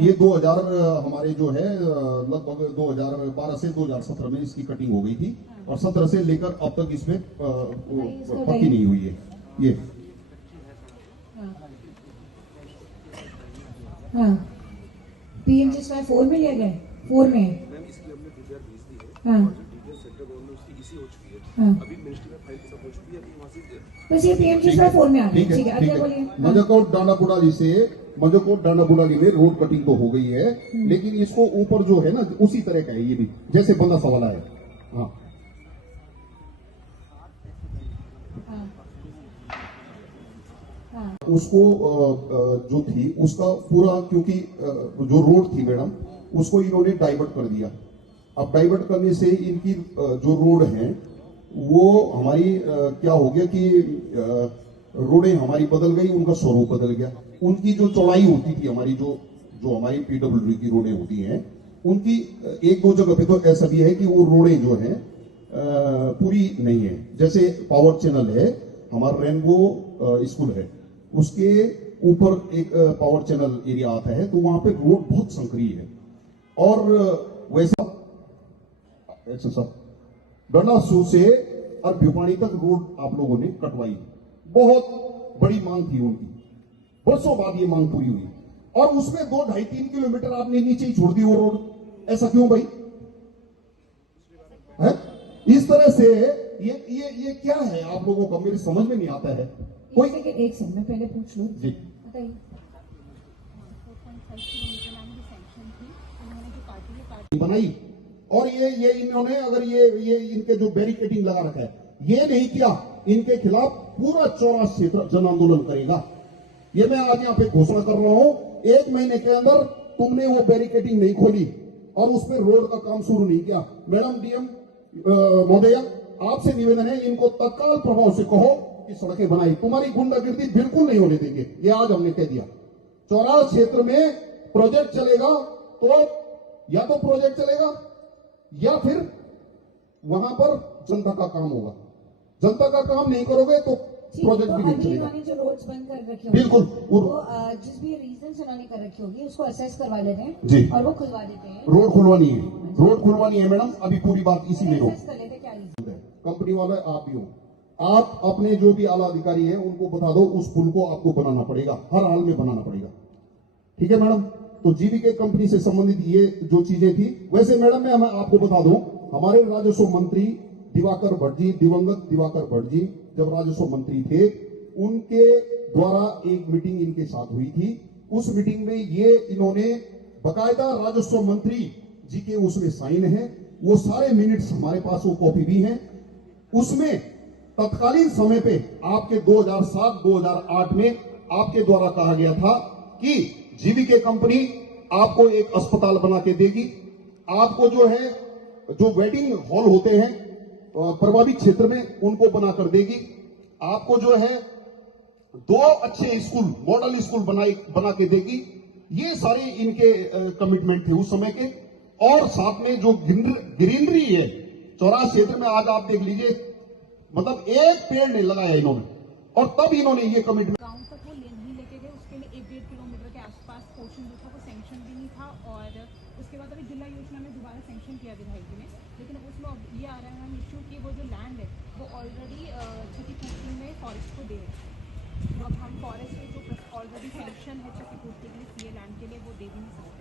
ये 2000 हमारे जो है लगभग 2012 से 2017 में इसकी कटिंग हो गई थी और 17 से लेकर अब तक इसमें पक्की नहीं हुई है ये। हाँ पीएमजी स्क्वायर 4 में लिया गया, 4 में है। मैम इसकी हमने डीपीआर भेज दी है। हाँ डीपीआर सेंटर गवर्नमेंट उसकी इसी हो चुकी है। हाँ अभी मिनिस्ट्री में फाइल सब हो चुकी है, अभी वहां से बस ये पीएमजी स्क्वायर 4 में आ गया। ठीक है ठीक अब बोलिए। है। मजोकोट डांडाबुडाली से मजोकोट डांडाबुडाली में रोड कटिंग तो हो गई है, लेकिन इसको ऊपर जो है ना उसी तरह का है ये भी, जैसे बंदा सवाला है। हाँ उसको जो थी उसका पूरा, क्योंकि जो रोड थी मैडम उसको इन्होंने डाइवर्ट कर दिया। अब डाइवर्ट करने से इनकी जो रोड है वो हमारी क्या हो गया कि रोडें हमारी बदल गई, उनका स्वरूप बदल गया। उनकी जो चौड़ाई होती थी हमारी जो हमारी पीडब्ल्यूडी की रोडें होती हैं उनकी एक दो जगह पे तो ऐसा भी है कि वो रोडें जो है पूरी नहीं है। जैसे पावर चैनल है हमारा, रेनबो स्कूल है, उसके ऊपर एक पावर चैनल एरिया आता है, तो वहां पे रोड बहुत संकरी है। और वैसा सब डंडासू से और भिवानी तक रोड आप लोगों ने कटवाई, बहुत बड़ी मांग थी उनकी, बरसों बाद ये मांग पूरी हुई। और उसमें 2-2.5-3 किलोमीटर आपने नीचे ही छोड़ दी वो रोड, ऐसा क्यों भाई? है इस तरह से ये क्या है आप लोगों को मेरी समझ में नहीं आता है। कोई एक सेकंड मैं पहले पूछ लूं जी बताइए। बनाई और ये इन्होंने अगर ये इनके जो बैरिकेडिंग लगा रखा है ये नहीं किया, इनके खिलाफ पूरा चौड़ा क्षेत्र जन आंदोलन करेगा। ये मैं आज यहाँ पे घोषणा कर रहा हूं। 1 महीने के अंदर तुमने वो बैरिकेडिंग नहीं खोली और उस पर रोड का काम शुरू नहीं किया, मैडम डीएम महोदय आपसे निवेदन है इनको तत्काल प्रभाव से कहो कि सड़कें बनाई। तुम्हारी गुंडागिर्दी बिल्कुल नहीं होने देंगे, ये आज हमने कह दिया। चौरा क्षेत्र में प्रोजेक्ट चलेगा तो या तो प्रोजेक्ट चलेगा या फिर वहां पर जनता का काम होगा। जनता का काम नहीं करोगे तो प्रोजेक्ट भी नहीं चलेगा। जो रोड्स बंद कर रखे होंगे बिल्कुल वो जिस भी रीजन से उन्होंने कर रखी होगी उसको असेस करवा लेते हैं जी, और वो खुलवा देते हैं। रोड खुलवानी है, रोड खुलवानी है मैडम, अभी पूरी बात इसी में हो। असेस कर लेते हैं क्या रीजन है। कंपनी वाले आप भी हो, आप अपने जो भी आला अधिकारी हैं उनको बता दो उस पुल को आपको बनाना पड़ेगा, हर हाल में बनाना पड़ेगा। ठीक है मैडम? तो जीवीके कंपनी से संबंधित ये जो चीजें थी। वैसे मैडम मैं आपको बता दूं, हमारे राजस्व मंत्री दिवाकर भट्ट जी, दिवंगत दिवाकर भट्ट जी जब राजस्व मंत्री थे उनके द्वारा एक मीटिंग इनके साथ हुई थी। उस मीटिंग में ये इन्होंने बकायदा राजस्व मंत्री जी के उसमें साइन है, वो सारे मिनट्स हमारे पास वो कॉपी भी हैं। उसमें तत्कालीन समय पे आपके 2007-2008 में आपके द्वारा कहा गया था कि जीवीके कंपनी आपको एक अस्पताल बना के देगी, आपको जो है जो वेडिंग हॉल होते हैं प्रभावित क्षेत्र में उनको बनाकर देगी, आपको जो है 2 अच्छे स्कूल मॉडल स्कूल बना के देगी। ये सारे इनके कमिटमेंट थे उस समय के। और साथ में जो ग्रीनरी है चौरा क्षेत्र में, आज आप देख लीजिए मतलब एक पेड़ नहीं लगाया इन्होंने, और तब इन्होंने ये कमिटमेंट। गांव तक वो नहीं लेके गए, उसके लिए 1-1.5 किलोमीटर के आसपास पोर्शन जो था वो सैंक्शन भी नहीं था। और उसके बाद अभी जिला योजना में दोबारा सैंक्शन किया विधायक जी ने, लेकिन उसमें अब ये आ रहा है इश्यू कि वो जो लैंड है वो ऑलरेडी क्षतिपूर्ति में फॉरेस्ट को दे रहे हैं। तो अब हम फॉरेस्ट में जो ऑलरेडी सैंक्शन है क्षतिपूर्ति के लिए सीए लैंड के लिए वो दे भी नहीं सकते।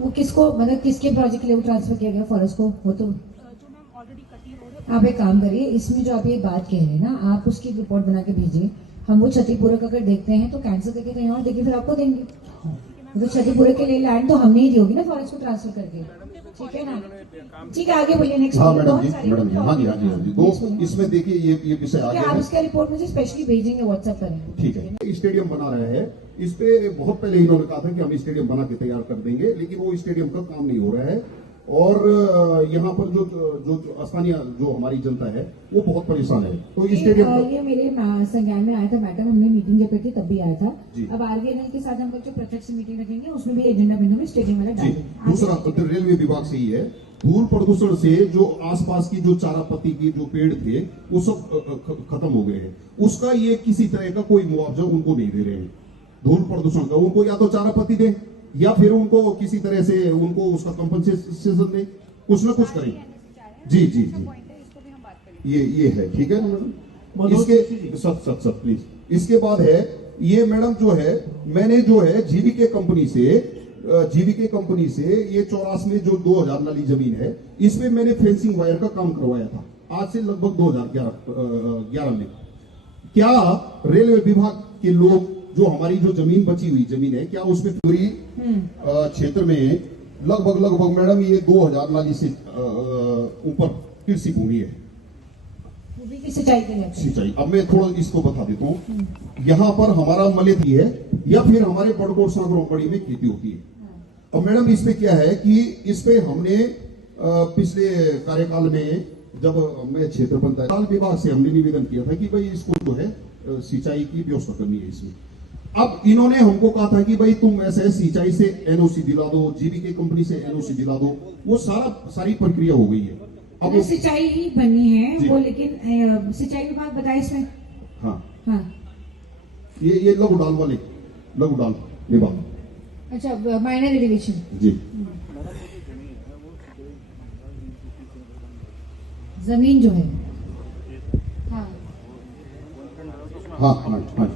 वो किसको मतलब किसके प्रोजेक्ट के लिए वो ट्रांसफर किया गया फॉरेस्ट को? वो तो जो मैम ऑलरेडी कटी रोड है। आप एक काम करिए, इसमें जो आप ये बात कह रहे हैं ना, आप उसकी रिपोर्ट बना के भेजिए। हम वो क्षतिपूरक अगर देखते हैं तो कैंसिल करके कहीं और देखिए, फिर आपको देंगे। तो क्षतिपूरक के लिए लैंड तो हमने ही दी होगी ना फॉरेस्ट को ट्रांसफर करके, ठीक है ना? ठीक है आगे बोलिए नेक्स्ट। हाँ मैडम जी, मैडम जी, हाँ जी, हाँ जी, हाँ जी। तो इसमें देखिए ये विषय आ गया आप है। उसका रिपोर्ट मुझे स्पेशली भेजेंगे व्हाट्सएप पर। ठीक है। स्टेडियम बना रहे हैं, इस पे बहुत पहले इन्होंने कहा था कि हम स्टेडियम बना के तैयार कर देंगे, लेकिन वो स्टेडियम का काम नहीं हो रहा है। और यहाँ पर जो जो स्थानीय जो हमारी जनता है वो बहुत परेशान है। तो स्टेडियम ये मेरे संज्ञान में आया था मैटर, हमने मीटिंग जब की तब भी आया था। जी। अब आरवीएनएल के साथ हम लोग जो प्रत्यक्ष मीटिंग रखेंगे उसमें भी एजेंडा बिंदु में स्टेडियम वाला जी, डालेंगे। दूसरा रेलवे विभाग से ही है, धूल प्रदूषण से जो आसपास की जो चारा पत्ती की जो पेड़ थे वो सब खत्म हो गए हैं। उसका ये किसी तरह का कोई मुआवजा उनको नहीं दे रहे हैं। धूल प्रदूषण का उनको या तो चारा पत्ती दे या फिर उनको किसी तरह से उनको उसका कंपनसेशन दे, कुछ ना कुछ करें। जी जी जी, पॉइंट है, इसको भी हम बात करेंगे। ये है, ठीक है ना मैडम। इसके सत प्लीज। इसके बाद है ये मैडम जो है, मैंने जो है जीवीके कंपनी से ये 84 में जो 2000 नाली जमीन है इसमें मैंने फेंसिंग वायर का काम करवाया था आज से लगभग 2011 में। क्या रेलवे विभाग के लोग जो हमारी जो जमीन बची हुई जमीन है क्या उसमें पूरी क्षेत्र में लगभग मैडम ये 2000 नाली से ऊपर कृषि भूमि है, वो भी की सिंचाई के लिए। सिंचाई। अब मैं थोड़ा इसको बता देता हूँ, यहाँ पर हमारा मलेठी है या फिर हमारे बड़कोट सागरोपड़ी में खेती होती है। अब मैडम इस पे क्या है कि इस पे हमने पिछले कार्यकाल में जब मैं क्षेत्र पंचायत विभाग से हमने निवेदन किया था कि भाई इसको जो है सिंचाई की व्यवस्था करनी है इसमें। अब इन्होंने हमको कहा था कि भाई तुम ऐसे सिंचाई से एनओसी दिला दो, जीवीके कंपनी से एनओसी दिला दो, वो सारी प्रक्रिया हो गई है। अब सिंचाई ही बनी है जी। वो, लेकिन सिंचाई विभाग बताए इसमें। हाँ, हाँ, ये लघु डाल विभाग। अच्छा, माइनर इरिगेशन। जी, जमीन जो है। हाँ, हाँ हाँ हाँ।